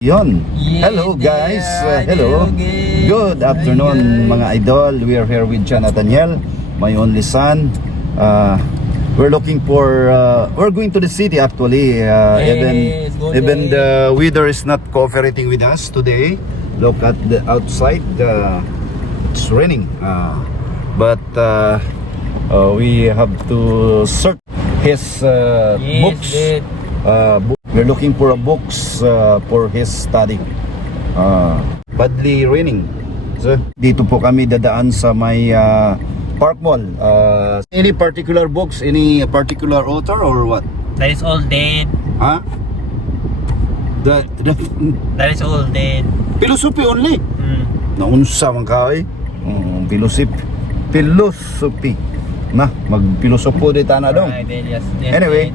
Yon. Hello guys. Hello. Good afternoon mga idol. We are here with John Nathaniel, my only son. We're looking for we're going to the city actually. Even the weather is not cooperating with us today. Look at the outside. It's raining. But we have to search his books. We're looking for a books for his study. Badly raining. So, dito po kami dadaan sa may Park Mall. Any particular books? Any particular author or what? That is all dead. Huh? That is all dead. Philosophy only. Naunsa man ka eh. Philosophy. Na, mag-pilosopo dito na daw. Yes, Anyway,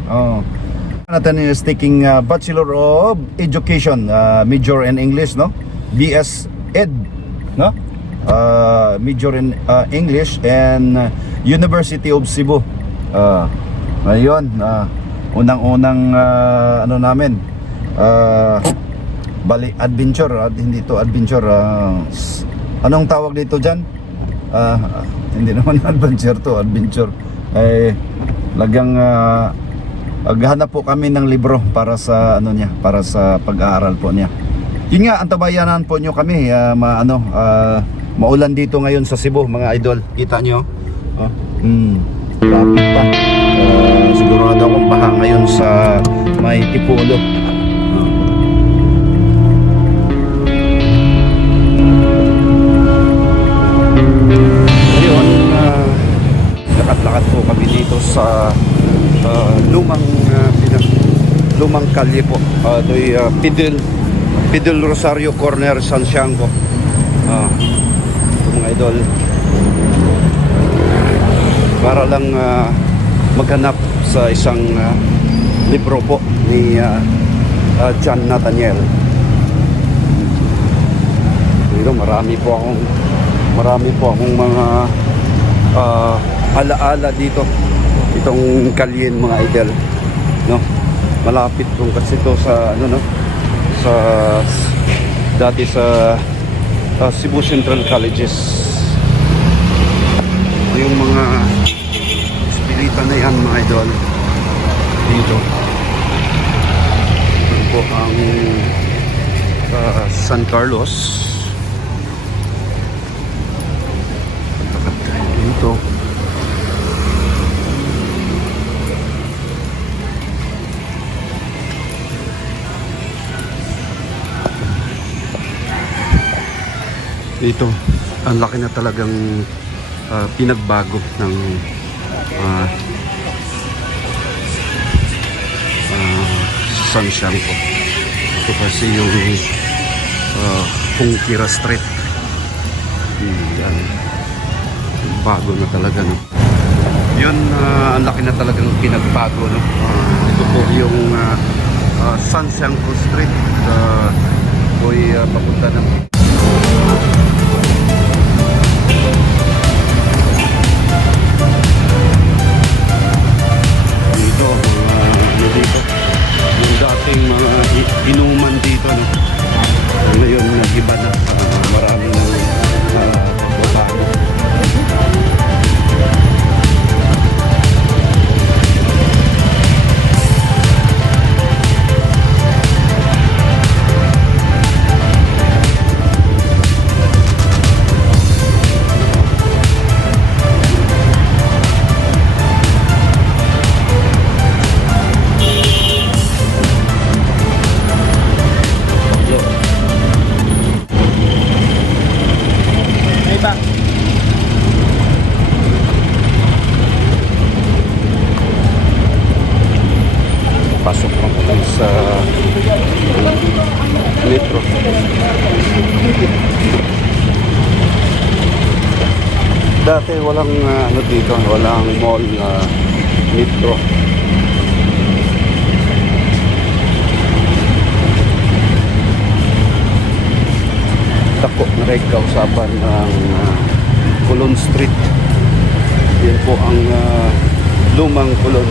Nathan is taking Bachelor of Education, major in English, no? BS Ed, no? Major in English and University of Cebu. Ayun, unang-unang ano namin, bali adventure, hindi to adventure. Anong tawag dito diyan? Hindi naman adventure to, adventure. Lagang aghanap po kami ng libro para sa ano niya, para sa pag-aaral po niya. Yun nga, antabayanan po nyo kami. Maulan dito ngayon sa Cebu, mga idol. Kita nyo? Traffic pa. Sigurado akong baha ngayon sa may Tipolo. Ngayon, lakat-lakat po kami dito sa lumang kalye po. Ito'y Fidel Rosario Corner, San Siangco. Ito mga idol, para lang maghanap sa isang libro po ni John Nathaniel. Pero marami po akong mga alaala dito. Itong kalyen mga idol, no? Malapit kung kasi ito sa ano, no? Sa dati sa Cebu Central Colleges. Yung mga espiritan na yan mga idol dito. Ito po ang San Carlos. Dito dito, ang laki na talagang pinagbago ng San Siangco. Ito kasi yung Pungkira Street. Yan. Bago na talaga, no? Yun, ang laki na talagang pinagbago, no? Ito po yung San Siangco Street. Po'y papunta ng dito, yung dating mga inuman dito, no? Ngayon nag-iba na, marami na babago. Pasok mo sa metro. Dati walang ano dito, walang mall, metro. Tako na rin kausapan ng Colon Street. Yan po ang lumang Colon.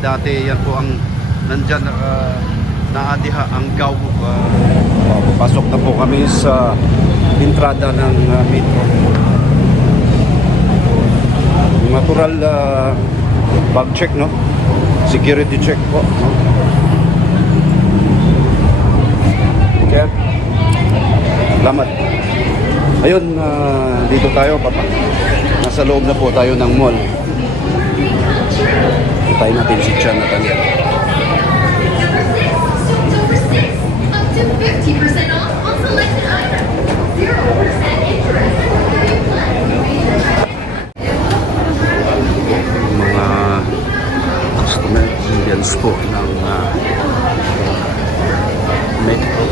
Dati yan po ang nandyan naadiha ang Gaw. Pasok na po kami sa entrada ng metro. Natural bag check, no? Security check po, no? Okay. Salamat. Ayun, dito tayo, papa. Nasa loob na po tayo ng mall. Tayo natin si Chan Nathaniel. Up to 50% off on selected items. 0% interest. Mga customer Indians po ng metro.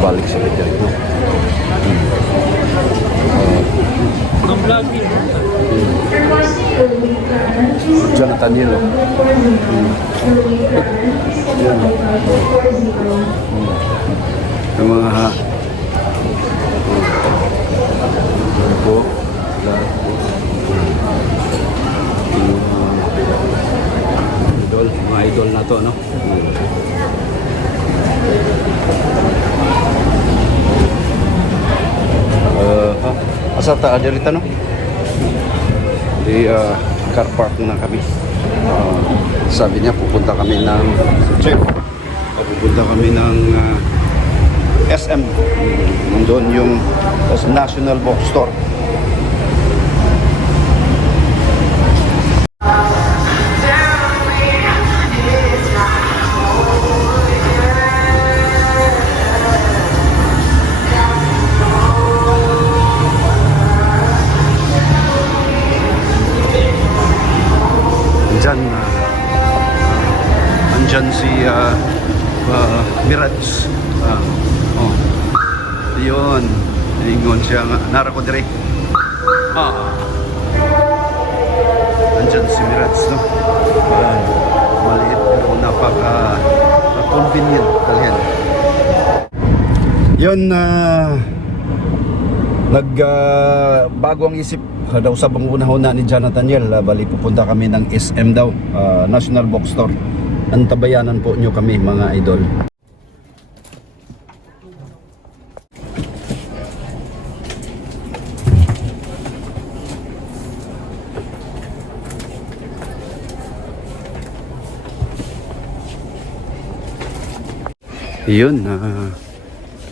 Balik sa Pidjay, no? Ang vlog din. Diyan Nathaniel, oh. Yan. Yung mga po, idol, mga idol na to, no? Asa ta adirita, no? Di car park na kami. Sabi niya pupunta kami ng check. Pupunta kami ng SM. Nandun yung National Bookstore. Andyan si Mirage. Oh. Yun. Ingon siya nga. Nara ko direct. Andyan si Mirage, no? Maliit pero napaka-convenient kalyan. Yun, bago ang isip daw sa pangunahuna ni John Nathaniel, bali pupunta kami ng SM daw, National Bookstore. Antabayanan po nyo kami, mga idol. Yun,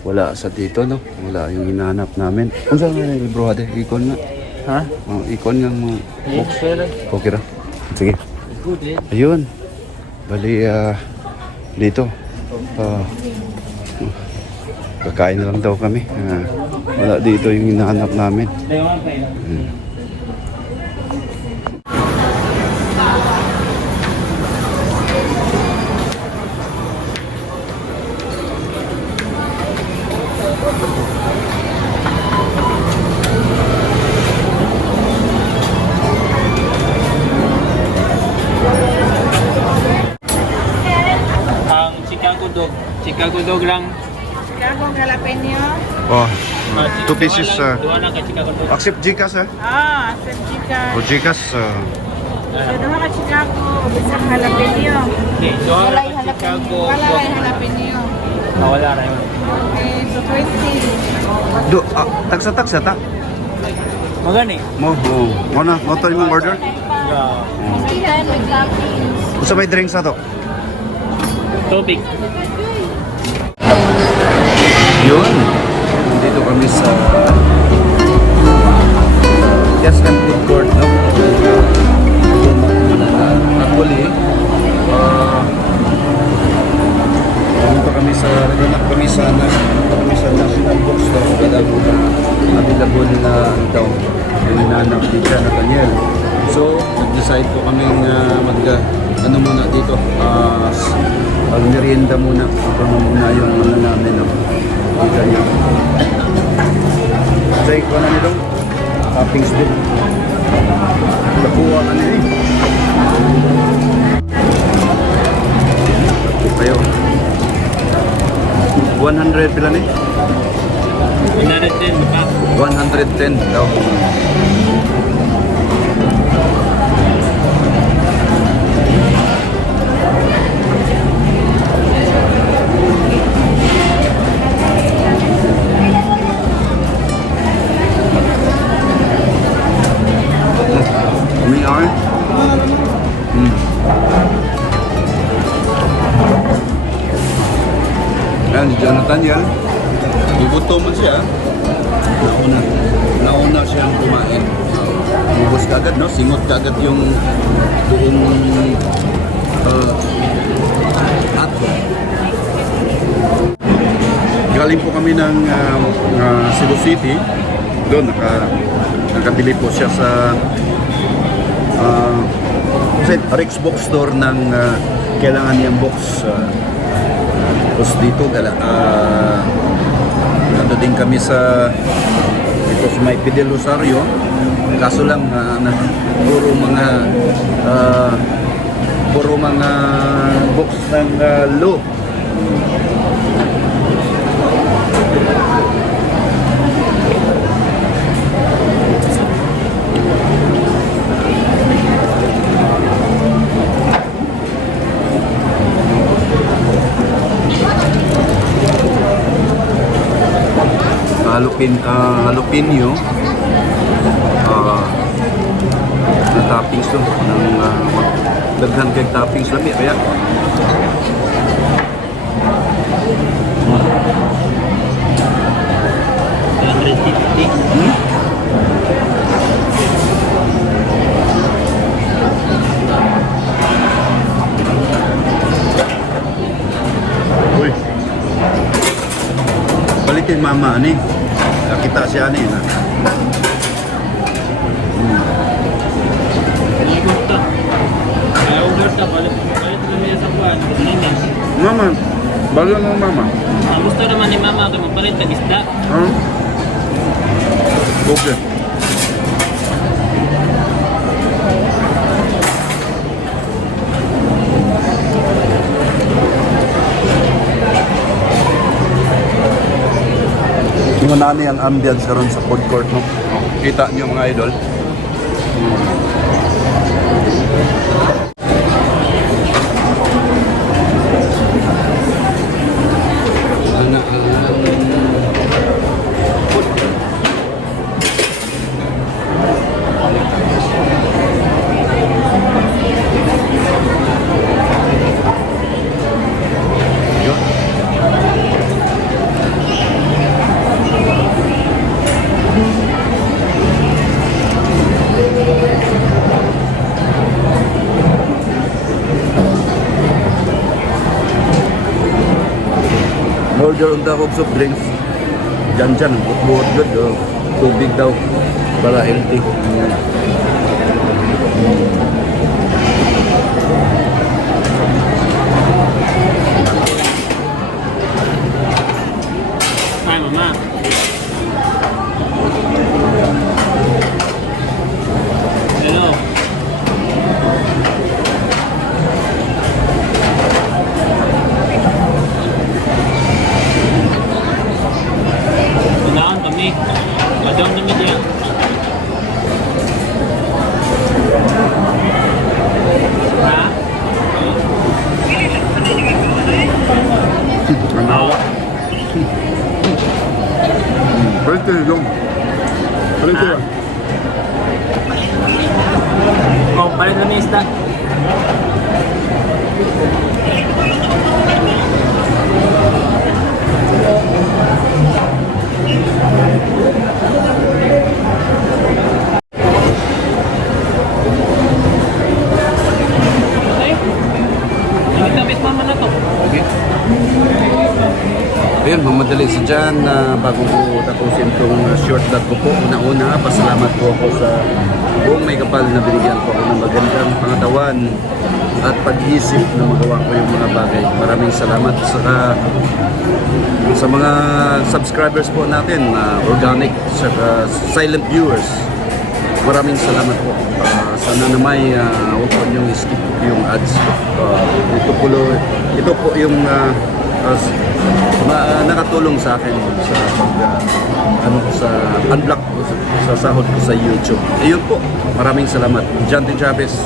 wala sa dito, no? Wala yung hinahanap namin. Ano saan nga yung bro, ate? Ikon nga. Ha? Ikon nga mo. Yes, sir. Okay ra. Sige. Good, eh. Ayun. Bali, dito. Kakain na lang daw kami. Wala dito yung hinahanap namin. Ang Chicago dog lang. Chicago jalapeno. Oh, Ah, 2 pieces. Duwa lang ka Chicago dog. Accept Gcash, ha? Sa chicken. O Gcash. Duha ka Chicago, bisang jalapeno. Okay, duwa lang ka Chicago Wala dog. kay jalapeno. Wala na yun. Okay, so 20. Tagsa-tagsa ta? Magani. Mo na, mo to yung order. Yeah. Chicken with toppings. Usa may drinks na to? Tubig. Yun. Dito kami sa SM Food Court, no? Actually, dito kami sa National Bookstore. Available na daw yung hinahanap ni John Nathaniel. So, nag-decide po kami ano muna dito, merienda muna. Ito muna yung ano namin, no? Ganyan. Say, ko na nito. toppings din. Nakuha ka na eh. Ito kayo. 100 pila ni? 110 maka. 110 daw. We are. Yan, si Jonathan yan. Bubuto mo siya. Nauna siyang kumain. Ubus ka agad, no? Singot ka agad yung buong hotdog. Galing po kami ng Cebu City. Doon, nakabili po siya sa Rex Box Store ng kailangan niyang box. Tapos dito, nando din kami sa dito sa may Fidel Rosario. Kaso lang, puro mga box ng low. Jalapeno na toppings to ng daghan kay toppings lami kaya uy balikin mama ani nakita siya ani na Ikot ka. Kaya order ka, balik lang niya sa buwan. mama bago mo mama Ang gusto naman ni mama ito magpalit ng isda. okay yung nani ang ambience karon sa food court no kita niyo mga idol. Order on the hopes of drinks. Dyan, buot good. Tubig daw para healthy. Ay, mama. Hello. Kailangan kami. Madam kami diyan. Ha? Anawa. Pwede yung. Pwede Ha? Oh, palit lang yung isda. Ay, damit mama na to. Okay. Ayun, mamadali si Jan na bago ko tapusin itong short vlog ko po. Una-una, pasalamat po ako sa buong may kapal na binigyan ko ako ng magandang pangatawan at pag-isip na magawa ko yung mga bagay. Maraming salamat sa mga subscribers po natin, organic, silent viewers. Maraming salamat po. Sana naman huwag po niyong skip yung ads ko. Ito po yung nakatulong sa akin sa sa unblock ko sa sahod ko sa YouTube. Ayun po. Maraming salamat. John T. Chavez.